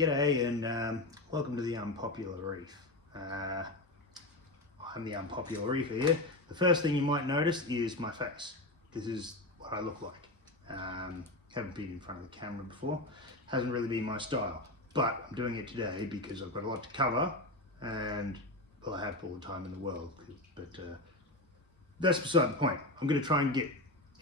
G'day and welcome to the Unpopular Reef. I'm the Unpopular Reefer here. The first thing you might notice is my face. This is what I look like. Haven't been in front of the camera before. Hasn't really been my style. But I'm doing it today because I've got a lot to cover and, well, I have all the time in the world. But that's beside the point. I'm going to try and get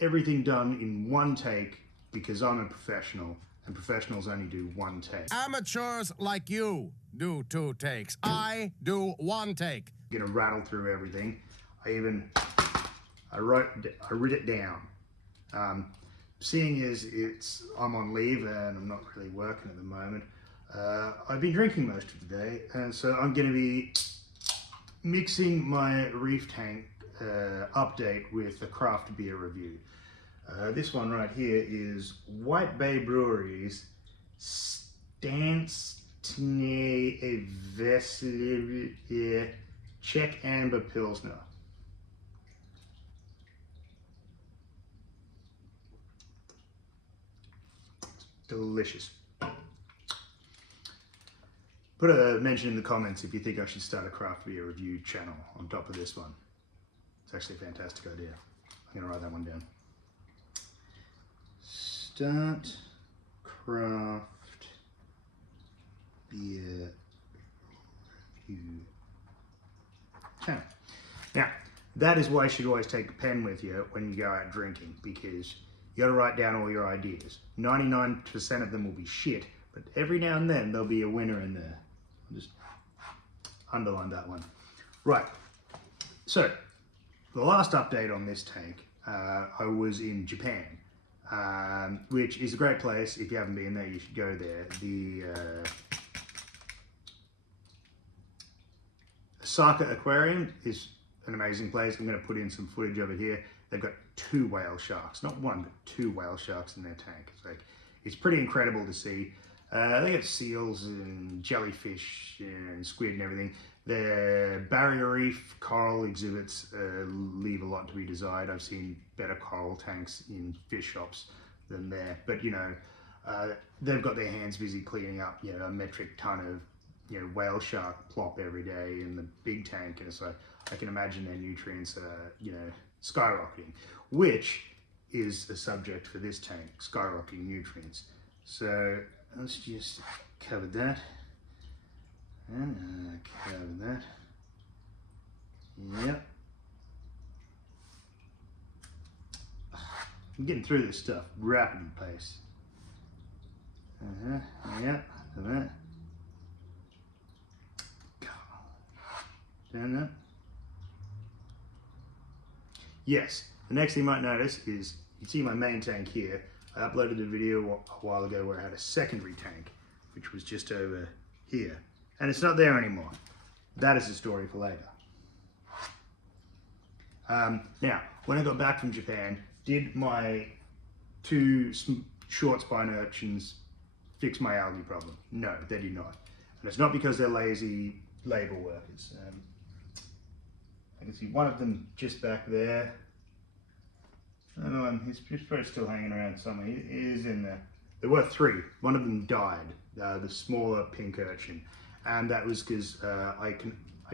everything done in one take because I'm a professional. And professionals only do one take. Amateurs like you do 2 takes. I do 1 take. I'm gonna rattle through everything. I wrote it down. Seeing as I'm on leave and I'm not really working at the moment, I've been drinking most of the day, and so I'm gonna be mixing my reef tank update with a craft beer review. This one right here is White Bay Brewery's Stance Veselier Czech Amber Pilsner. Delicious. Put a mention in the comments if you think I should start a craft beer review channel on top of this one. It's actually a fantastic idea. I'm gonna write that one down. Start craft beer review channel. Now, that is why you should always take a pen with you when you go out drinking, because you gotta write down all your ideas. 99% of them will be shit, but every now and then there'll be a winner in there. I'll just underline that one. Right, so the last update on this tank, I was in Japan. Which is a great place. If you haven't been there, you should go there. The Osaka Aquarium is an amazing place. I'm going to put in some footage of it here. They've got 2 whale sharks, not 1, but 2 whale sharks in their tank. It's pretty incredible to see. They have seals and jellyfish and squid and everything. Their barrier reef coral exhibits leave a lot to be desired. I've seen better coral tanks in fish shops than there, but they've got their hands busy cleaning up a metric ton of whale shark plop every day in the big tank, and so I can imagine their nutrients are skyrocketing, which is the subject for this tank: skyrocketing nutrients. So let's just cover that. And cover that. Yep. I'm getting through this stuff rapid pace. Yep. That. Down that. Yes. The next thing you might notice is you see my main tank here. I uploaded a video a while ago where I had a secondary tank, which was just over here. And it's not there anymore. That is a story for later. Now, when I got back from Japan, did my 2 short spine urchins fix my algae problem? No, they did not. And it's not because they're lazy labour workers. I can see one of them just back there. Another one, he's probably still hanging around somewhere. He is in there. There were 3. One of them died, the smaller pink urchin. And that was because I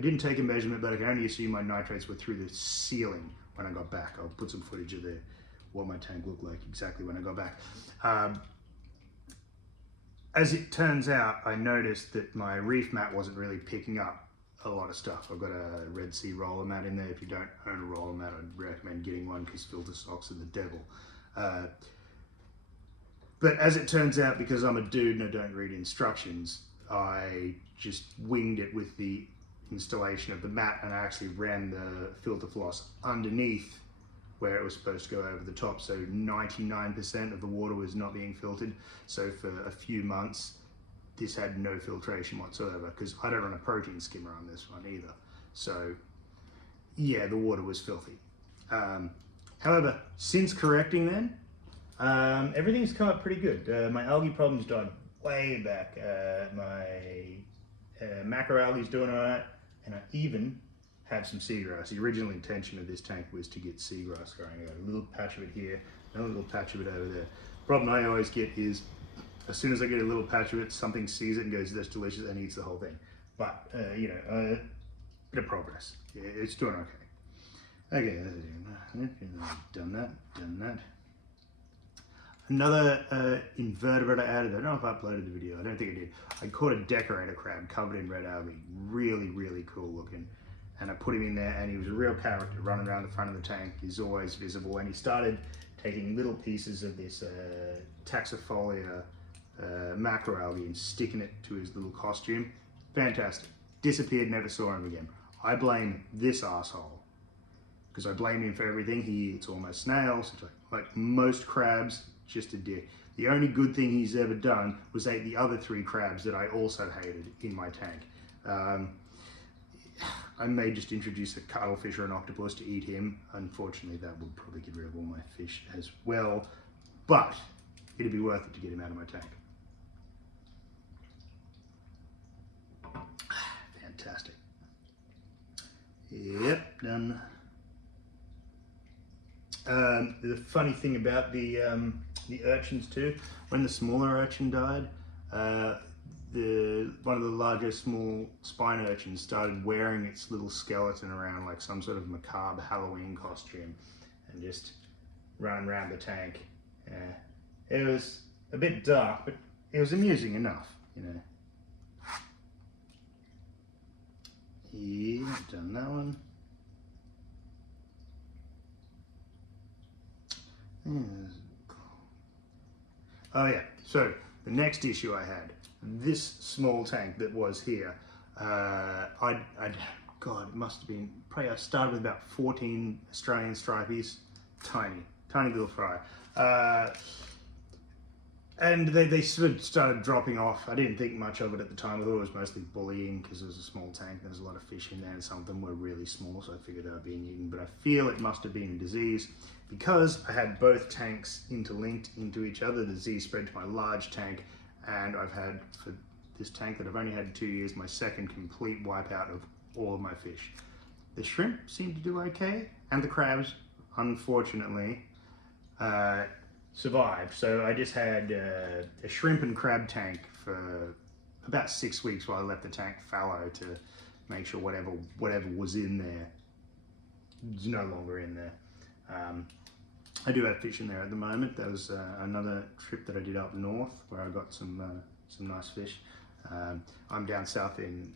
didn't take a measurement, but I can only assume my nitrates were through the ceiling when I got back. I'll put some footage of what my tank looked like exactly when I got back. As it turns out, I noticed that my reef mat wasn't really picking up a lot of stuff. I've got a Red Sea roller mat in there. If you don't own a roller mat, I'd recommend getting one because filter socks are the devil. But as it turns out, because I'm a dude and I don't read instructions, I just winged it with the installation of the mat, and I actually ran the filter floss underneath where it was supposed to go over the top, so 99% of the water was not being filtered. So for a few months this had no filtration whatsoever, because I don't run a protein skimmer on this one either. So yeah, the water was filthy. However, since correcting then, everything's come up pretty good. My algae problems died way back. My macroalgae's doing alright, and I even have some seagrass. The original intention of this tank was to get seagrass growing. I got a little patch of it here, another little patch of it over there. The problem I always get is as soon as I get a little patch of it, something sees it and goes, that's delicious, and eats the whole thing. But, you know, bit of progress. Yeah, it's doing okay. Okay, done that. Another invertebrate I added, I don't know if I uploaded the video, I don't think I did. I caught a decorator crab covered in red algae, really cool looking. And I put him in there and he was a real character running around the front of the tank. He's always visible, and he started taking little pieces of this taxifolia macroalgae and sticking it to his little costume. Fantastic. Disappeared, never saw him again. I blame this asshole, because I blame him for everything. He eats all my snails, like most crabs, just a dick. The only good thing he's ever done was ate the other 3 crabs that I also hated in my tank. I may just introduce a cuttlefish or an octopus to eat him. Unfortunately, that would probably get rid of all my fish as well, but it'd be worth it to get him out of my tank. Fantastic. Yep, done. The funny thing about the urchins too, when the smaller urchin died, one of the larger small spine urchins started wearing its little skeleton around like some sort of macabre Halloween costume and just running around the tank. It was a bit dark, but it was amusing enough, you know. Yeah, done that one. Oh yeah, so the next issue I had, this small tank that was here, God, it must have been, probably I started with about 14 Australian stripies, tiny little fry. And they sort of started dropping off. I didn't think much of it at the time. I thought it was mostly bullying because it was a small tank. There was a lot of fish in there and some of them were really small, so I figured they were being eaten. But I feel it must have been a disease because I had both tanks interlinked into each other. The disease spread to my large tank, and I've had, for this tank that I've only had 2 years, my second complete wipeout of all of my fish. The shrimp seemed to do okay, and the crabs, unfortunately, survived. So I just had a shrimp and crab tank for about 6 weeks while I left the tank fallow to make sure whatever was in there is no longer in there. I do have fish in there at the moment. There was another trip that I did up north where I got some nice fish. I'm down south in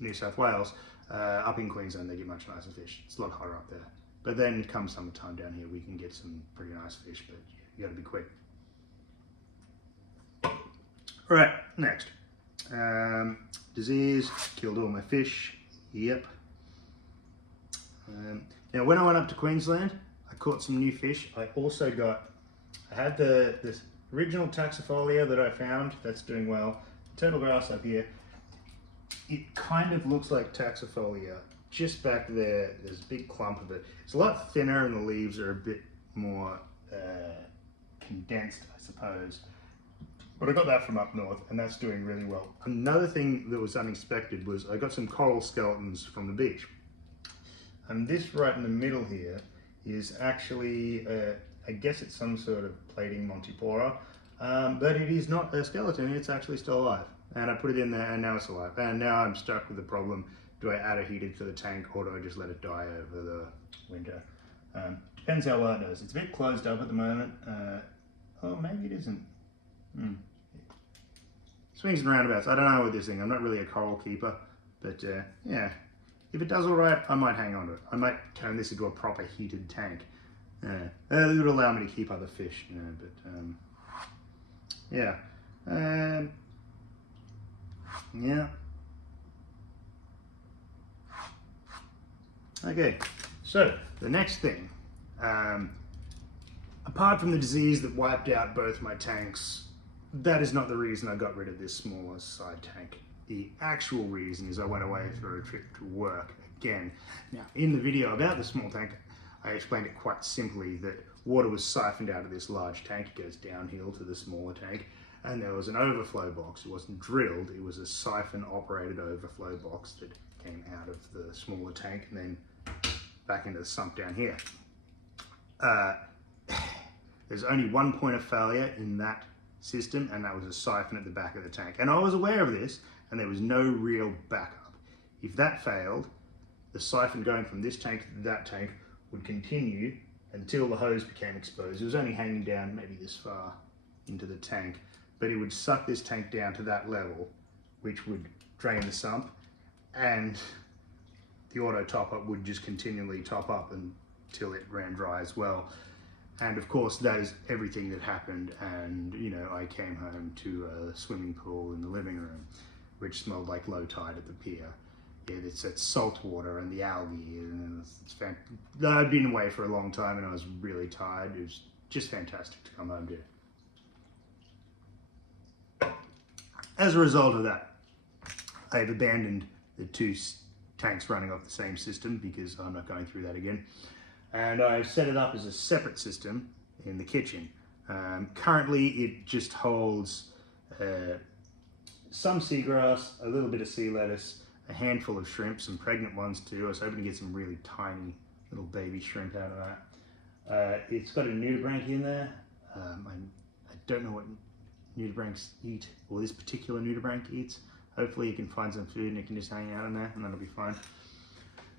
New South Wales. Up in Queensland they get much nicer fish. It's a lot hotter up there. But then come summertime down here we can get some pretty nice fish, but you gotta be quick. Alright, next. Disease, killed all my fish. Yep. Now when I went up to Queensland, I caught some new fish. I had this original taxifolia that I found, that's doing well. Turtle grass up here. It kind of looks like taxifolia. Just back there, there's a big clump of it. It's a lot thinner and the leaves are a bit more condensed, I suppose. But I got that from up north and that's doing really well. Another thing that was unexpected was I got some coral skeletons from the beach. And this right in the middle here is actually, I guess it's some sort of plating Montipora, but it is not a skeleton, it's actually still alive. And I put it in there and now it's alive. And now I'm stuck with the problem, do I add a heater to the tank or do I just let it die over the winter? Depends how well it does. It's a bit closed up at the moment. Oh, maybe it isn't. Swings and roundabouts. I don't know with this thing. I'm not really a coral keeper, but yeah. If it does all right, I might hang on to it. I might turn this into a proper heated tank. It would allow me to keep other fish, you know, but yeah. Yeah. Okay, so the next thing, apart from the disease that wiped out both my tanks, that is not the reason I got rid of this smaller side tank. The actual reason is I went away for a trip to work again. Now, in the video about the small tank, I explained it quite simply that water was siphoned out of this large tank. It goes downhill to the smaller tank, and there was an overflow box. It wasn't drilled, it was a siphon operated overflow box that came out of the smaller tank and then back into the sump down here. There's only one point of failure in that system, and that was a siphon at the back of the tank. And I was aware of this, and there was no real backup. If that failed, the siphon going from this tank to that tank would continue until the hose became exposed. It was only hanging down maybe this far into the tank, but it would suck this tank down to that level, which would drain the sump, and the auto top up would just continually top up until it ran dry as well. And of course, that is everything that happened. And you know, I came home to a swimming pool in the living room, which smelled like low tide at the pier. Yeah, it's that salt water and the algae, and it's I'd been away for a long time, and I was really tired. It was just fantastic to come home to. As a result of that, I've abandoned the two tanks running off the same system because I'm not going through that again. And I've set it up as a separate system in the kitchen. Currently, it just holds some seagrass, a little bit of sea lettuce, a handful of shrimp, some pregnant ones too. I was hoping to get some really tiny little baby shrimp out of that. It's got a nudibranch in there. I don't know what nudibranchs eat, or this particular nudibranch eats. Hopefully you can find some food and it can just hang out in there, and that'll be fine.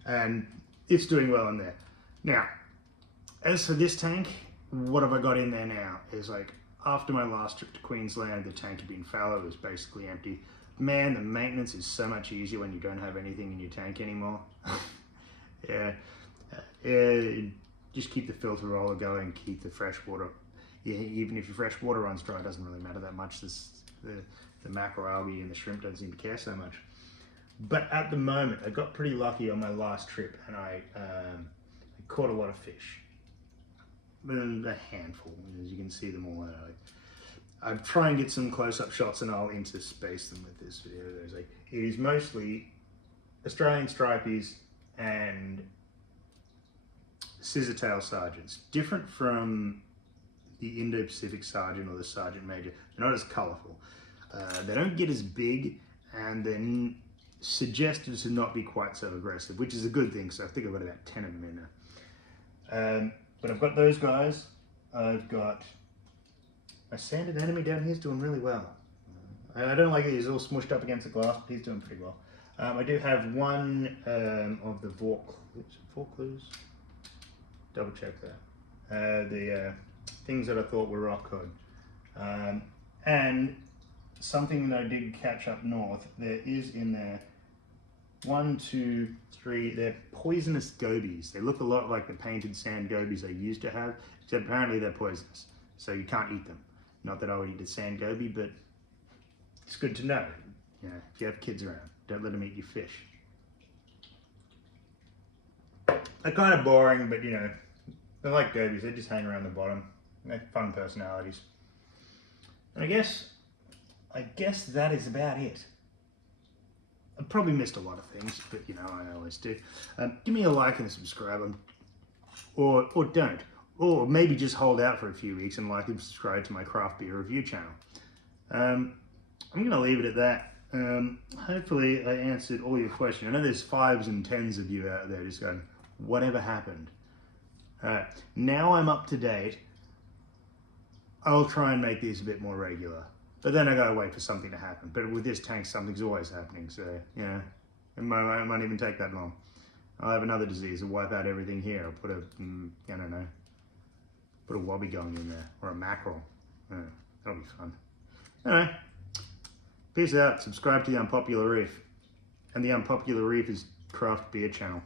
And it's doing well in there. Now, as for this tank, what have I got in there now? Is like, after my last trip to Queensland, the tank had been fallow, it was basically empty. Man, the maintenance is so much easier when you don't have anything in your tank anymore. Yeah, just keep the filter roller going, keep the fresh water. Yeah, even if your fresh water runs dry, it doesn't really matter that much. The macroalgae and the shrimp don't seem to care so much. But at the moment, I got pretty lucky on my last trip, and I caught a lot of fish. A handful, as you can see them all out. I'll try and get some close-up shots, and I'll interspace them with this video. It is mostly Australian stripies and scissor-tail sergeants. Different from the Indo-Pacific sergeant or the sergeant major. They're not as colourful. They don't get as big, and they're suggested to not be quite so aggressive, which is a good thing, so I think I've got about 10 of them in there. But I've got those guys. I've got my sanded enemy down here is doing really well. I don't like that he's all smushed up against the glass, but he's doing pretty well. I do have one of the Vaucluse. Double check that. The things that I thought were rock cod. And something that I did catch up north, there is in there 1, 2, 3, they're poisonous gobies. They look a lot like the painted sand gobies I used to have, except apparently they're poisonous, so you can't eat them. Not that I would eat a sand goby, but it's good to know. You know, if you have kids around, don't let them eat your fish. They're kind of boring, but you know, they're like gobies. They just hang around the bottom. They're fun personalities. And I guess that is about it. I've probably missed a lot of things, but you know, I always do. Give me a like and a subscribe, or don't. Or maybe just hold out for a few weeks and like and subscribe to my craft beer review channel. I'm going to leave it at that. Hopefully I answered all your questions. I know there's 5s and 10s of you out there just going, whatever happened? Now I'm up to date. I'll try and make these a bit more regular. But then I gotta wait for something to happen. But with this tank, something's always happening. So, you know, it might even take that long. I'll have another disease and wipe out everything here. I'll put I don't know, put a wobby going in there, or a mackerel. That'll be fun. Anyway, peace out. Subscribe to the Unpopular Reef. And the Unpopular Reef is craft beer channel.